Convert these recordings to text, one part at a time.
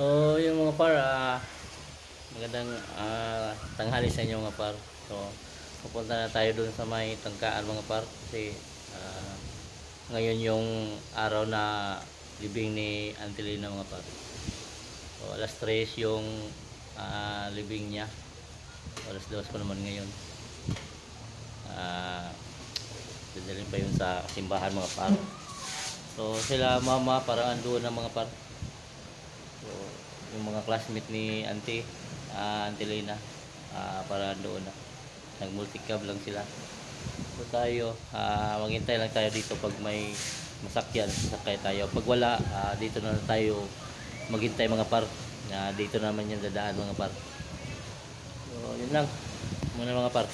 So, yung mga par, magandang tanghali sa inyo mga par. So, pupunta na tayo dun sa may tangkaan mga par. Kasi ngayon yung araw na libing ni Angelina mga par. So, alas 3 yung libing niya. Alas 2 pa naman ngayon. Ah, dadalhin pa yun sa simbahan mga par. So, sila mama para andoon ng mga par. So, yung mga classmate ni Auntie Lena, para doon na. Nag-multicab lang sila. So tayo, maghintay lang tayo dito pag may masakyan, sasakay tayo. Pag wala, dito na tayo maghintay mga par. Dito naman yung dadaan mga par. So, yun lang. Muna mga par.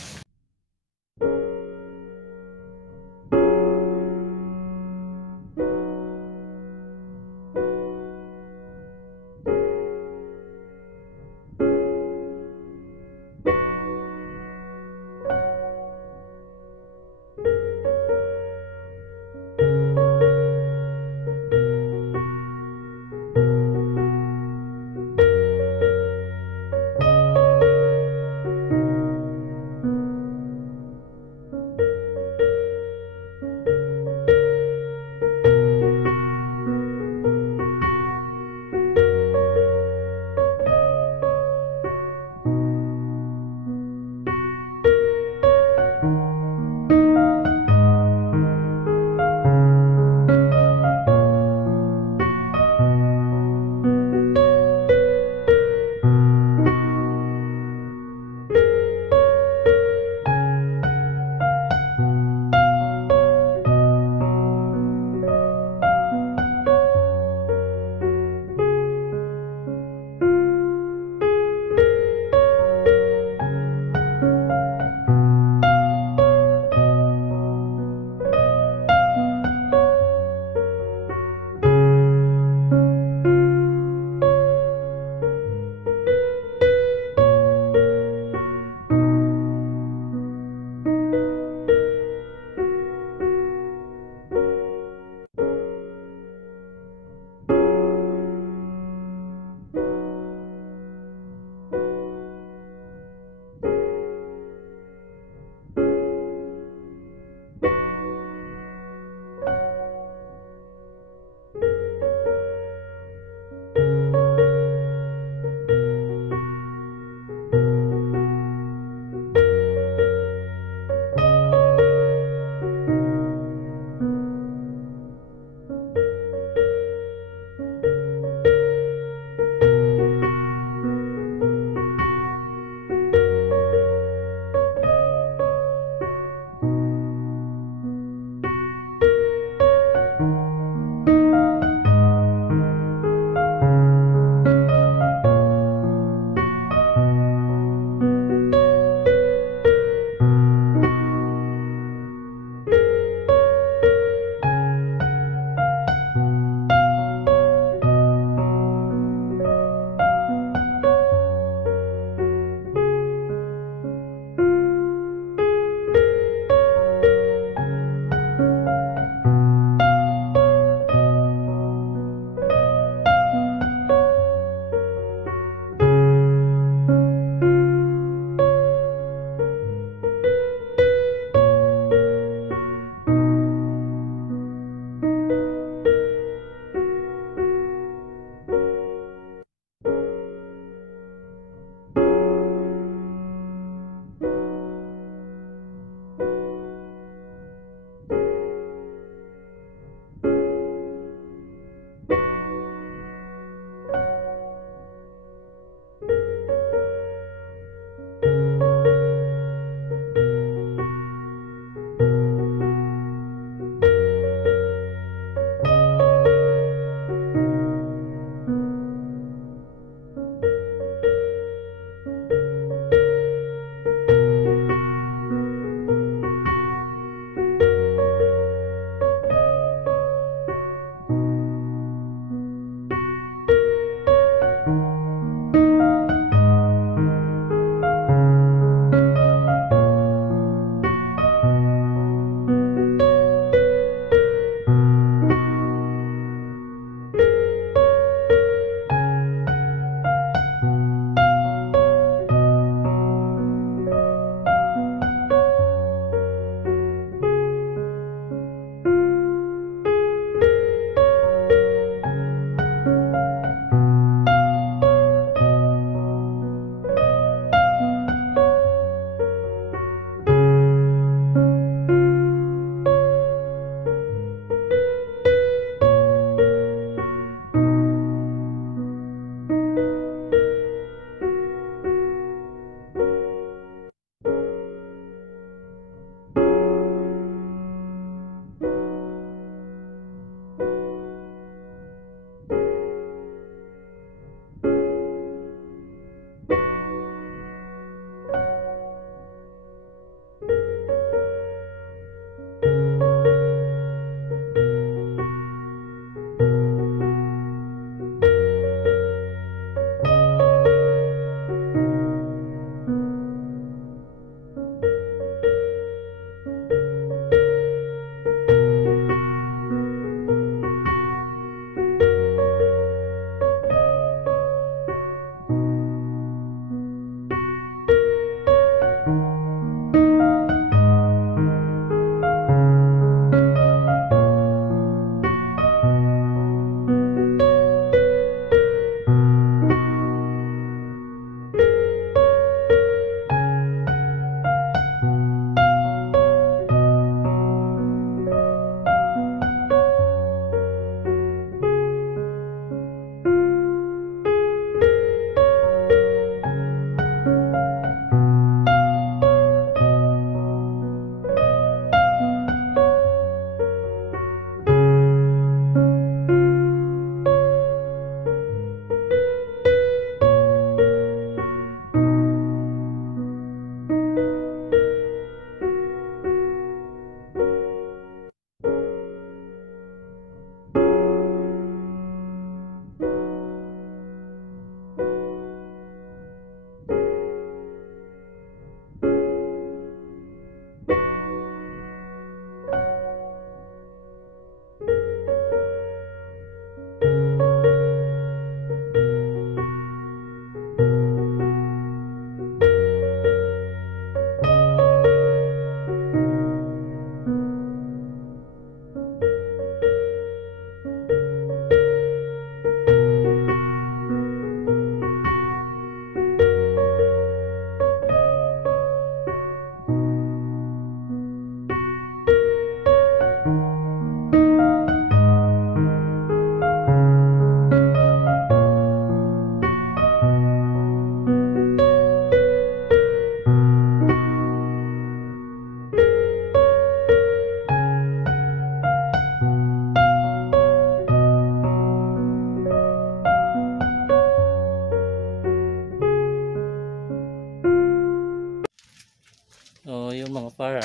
par,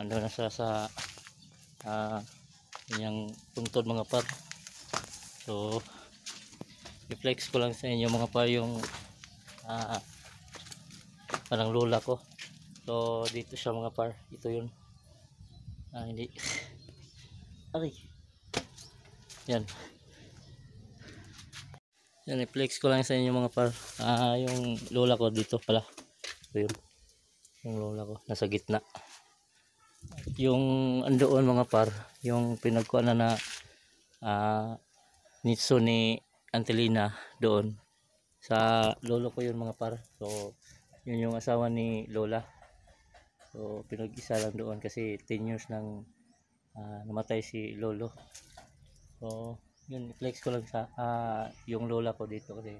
ano na siya sa kanyang tungtod mga par. So i-flex ko lang sa inyo mga par yung parang lola ko. So dito siya mga par, ito yun. Hindi aray yan yan, i-flex ko lang sa inyo mga par. Yung lola ko dito pala, ito yun, yung lola ko nasa gitna. Yung andoon mga par, yung pinagkuan na nitso ni Antelina doon sa lolo ko yun mga par. So yun yung asawa ni lola. So pinag-isa lang doon kasi 10 years nang namatay si lolo. So yun, i-flex ko lang sa yung lola ko dito kasi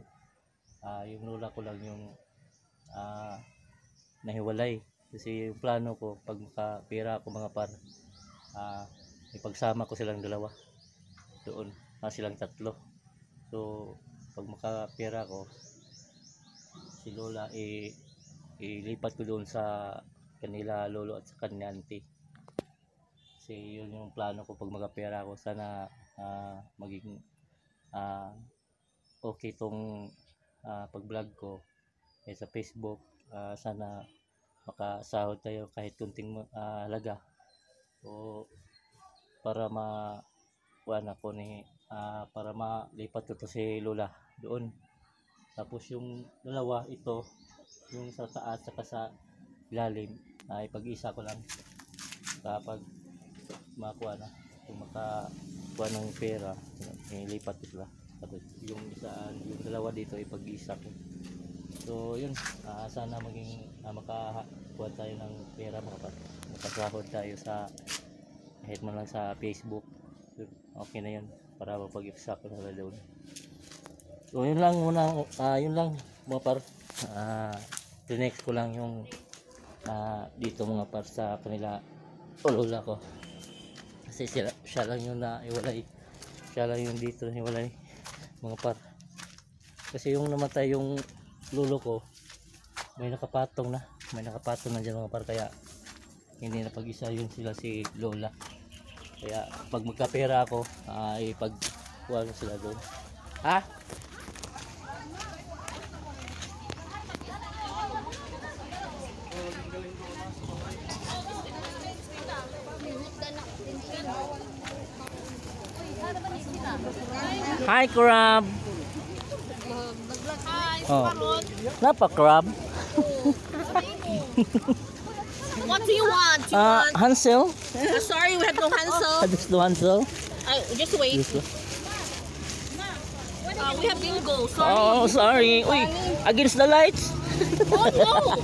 yung lola ko lang yung nahiwalay. Kasi yung plano ko pag makapira ako mga par, ipagsama ko silang dalawa doon, silang tatlo. So pag makapira ko, si lola ilipat ko doon sa kanila lolo at sa kanila auntie. Kasi yun yung plano ko pag makapira ako. Sana maging okay tong pag vlog ko sa Facebook. Sana makasahod tayo kahit kunting halaga, o para ako ni para malipat ko to si lola doon. Tapos yung dalawa, ito yung sa taas saka sa ilalim, ay pag-isa ko lang kapag makuha na, kung makakuha ng pera, ilipat ko sila. Tapos yung isa, yung dalawa dito ay pag-isa ko. So yun, sana maging makakuha tayo ng pera makasahod tayo sa kahit man lang sa Facebook. Okay na yun para mapag-isa ko na doon. So yun lang muna, yun lang mga par. Next ko lang yung dito mga par sa kanila lola ko. Kasi siya lang yung naiwalay. Siya lang yung dito naiwalay mga par. Kasi yung namatay yung lolo ko, may nakapatong na dyan mga par, kaya hindi na pag-isa yun sila si lola. Kaya pag magkapera ako, ipagkuha ko sila doon. Hi crab. Oh. Napa crab? What do you want? Hansel? Sorry, we have no Hansel. There's no Hansel. Just wait. We have Bingo. Sorry. Oh, sorry. Uy, against the lights. Oh no.